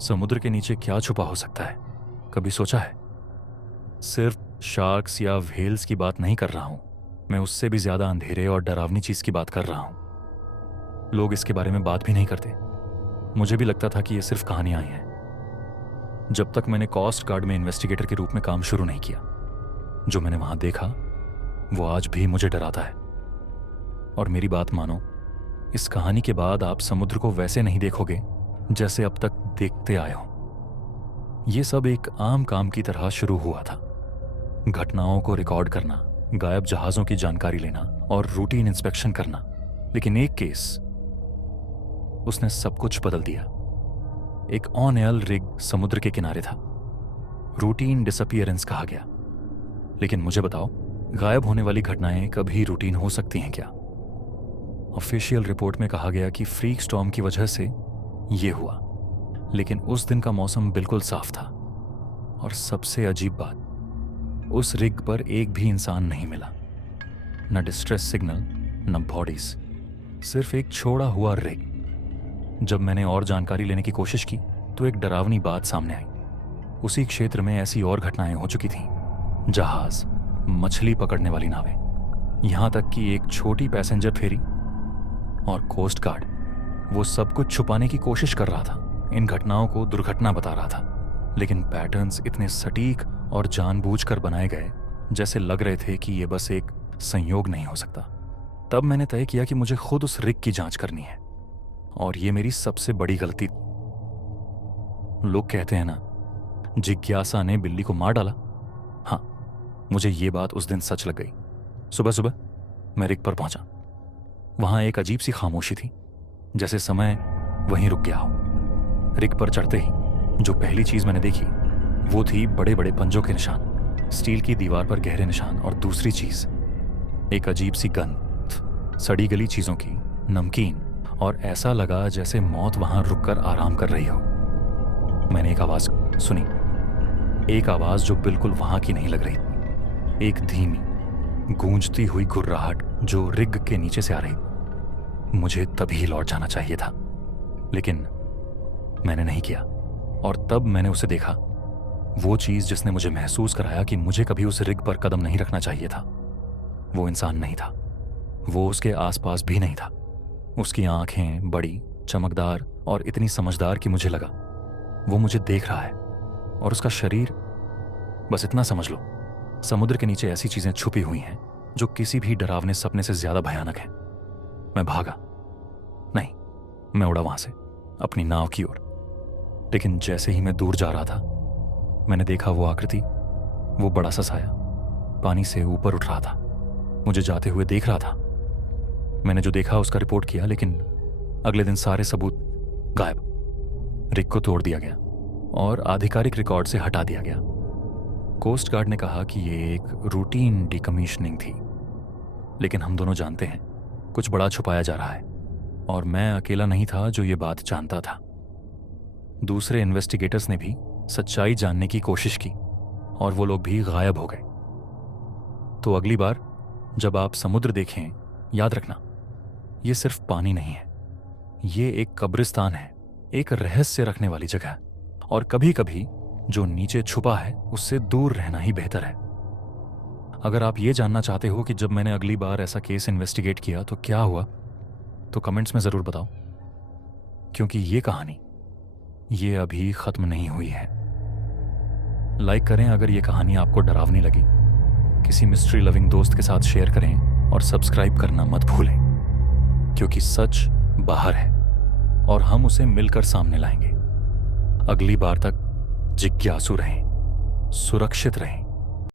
समुद्र के नीचे क्या छुपा हो सकता है, कभी सोचा है? सिर्फ शार्क्स या व्हेल्स की बात नहीं कर रहा हूं, मैं उससे भी ज्यादा अंधेरे और डरावनी चीज की बात कर रहा हूं। लोग इसके बारे में बात भी नहीं करते। मुझे भी लगता था कि ये सिर्फ कहानियां ही हैं, जब तक मैंने कोस्ट गार्ड में इन्वेस्टिगेटर के रूप में काम शुरू नहीं किया। जो मैंने वहां देखा वो आज भी मुझे डराता है। और मेरी बात मानो, इस कहानी के बाद आप समुद्र को वैसे नहीं देखोगे जैसे अब तक देखते आए हो। ये सब एक आम काम की तरह शुरू हुआ था, घटनाओं को रिकॉर्ड करना, गायब जहाजों की जानकारी लेना और रूटीन इंस्पेक्शन करना। लेकिन एक केस, उसने सब कुछ बदल दिया। एक ऑन एयर रिग समुद्र के किनारे था। रूटीन डिसअपीयरेंस कहा गया। लेकिन मुझे बताओ, गायब होने वाली घटनाएं कभी रूटीन हो सकती हैं क्या? ऑफिशियल रिपोर्ट में कहा गया कि फ्रीक स्टॉर्म की वजह से ये हुआ, लेकिन उस दिन का मौसम बिल्कुल साफ था। और सबसे अजीब बात, उस रिग पर एक भी इंसान नहीं मिला, न डिस्ट्रेस सिग्नल न बॉडीज, सिर्फ एक छोड़ा हुआ रिग। जब मैंने और जानकारी लेने की कोशिश की तो एक डरावनी बात सामने आई। उसी क्षेत्र में ऐसी और घटनाएं हो चुकी थीं। जहाज, मछली पकड़ने वाली नावें, यहां तक कि एक छोटी पैसेंजर फेरी। और कोस्ट गार्ड वो सब कुछ छुपाने की कोशिश कर रहा था, इन घटनाओं को दुर्घटना बता रहा था। लेकिन पैटर्न्स इतने सटीक और जानबूझकर बनाए गए जैसे लग रहे थे कि ये बस एक संयोग नहीं हो सकता। तब मैंने तय किया कि मुझे खुद उस रिग की जांच करनी है। और ये मेरी सबसे बड़ी गलती। लोग कहते हैं ना, जिज्ञासा ने बिल्ली को मार डाला। हाँ, मुझे ये बात उस दिन सच लग गई। सुबह सुबह मैं रिग पर पहुंचा। वहां एक अजीब सी खामोशी थी, जैसे समय वहीं रुक गया हो। रिग पर चढ़ते ही जो पहली चीज मैंने देखी वो थी बड़े बड़े पंजों के निशान, स्टील की दीवार पर गहरे निशान। और दूसरी चीज, एक अजीब सी गंध, सड़ी गली चीजों की, नमकीन। और ऐसा लगा जैसे मौत वहां रुककर आराम कर रही हो। मैंने एक आवाज सुनी, एक आवाज जो बिल्कुल वहां की नहीं लग रही थी। एक धीमी गूंजती हुई घुर्राहट जो रिग के नीचे से आ रही। मुझे तभी लौट जाना चाहिए था, लेकिन मैंने नहीं किया। और तब मैंने उसे देखा, वो चीज जिसने मुझे महसूस कराया कि मुझे कभी उस रिग पर कदम नहीं रखना चाहिए था। वो इंसान नहीं था, वो उसके आसपास भी नहीं था। उसकी आंखें बड़ी, चमकदार और इतनी समझदार कि मुझे लगा वो मुझे देख रहा है। और उसका शरीर, बस इतना समझ लो, समुद्र के नीचे ऐसी चीजें छुपी हुई हैं जो किसी भी डरावने सपने से ज्यादा भयानक हैं। मैं भागा नहीं, मैं उड़ा वहां से अपनी नाव की ओर। लेकिन जैसे ही मैं दूर जा रहा था, मैंने देखा वो आकृति, वो बड़ा सा साया पानी से ऊपर उठ रहा था, मुझे जाते हुए देख रहा था। मैंने जो देखा उसका रिपोर्ट किया, लेकिन अगले दिन सारे सबूत गायब। रिग को तोड़ दिया गया और आधिकारिक रिकॉर्ड से हटा दिया गया। कोस्ट गार्ड ने कहा कि ये एक रूटीन डिकमीशनिंग थी। लेकिन हम दोनों जानते हैं कुछ बड़ा छुपाया जा रहा है, और मैं अकेला नहीं था जो ये बात जानता था। दूसरे इन्वेस्टिगेटर्स ने भी सच्चाई जानने की कोशिश की, और वो लोग भी गायब हो गए। तो अगली बार जब आप समुद्र देखें, याद रखना, ये सिर्फ पानी नहीं है, ये एक कब्रिस्तान है, एक रहस्य रखने वाली जगह। और कभी कभी जो नीचे छुपा है उससे दूर रहना ही बेहतर है। अगर आप ये जानना चाहते हो कि जब मैंने अगली बार ऐसा केस इन्वेस्टिगेट किया तो क्या हुआ, तो कमेंट्स में जरूर बताओ, क्योंकि ये कहानी ये अभी खत्म नहीं हुई है। लाइक करें अगर ये कहानी आपको डरावनी लगी, किसी मिस्ट्री लविंग दोस्त के साथ शेयर करें, और सब्सक्राइब करना मत भूलें, क्योंकि सच बाहर है और हम उसे मिलकर सामने लाएंगे। अगली बार तक जिज्ञासु रहें, सुरक्षित रहें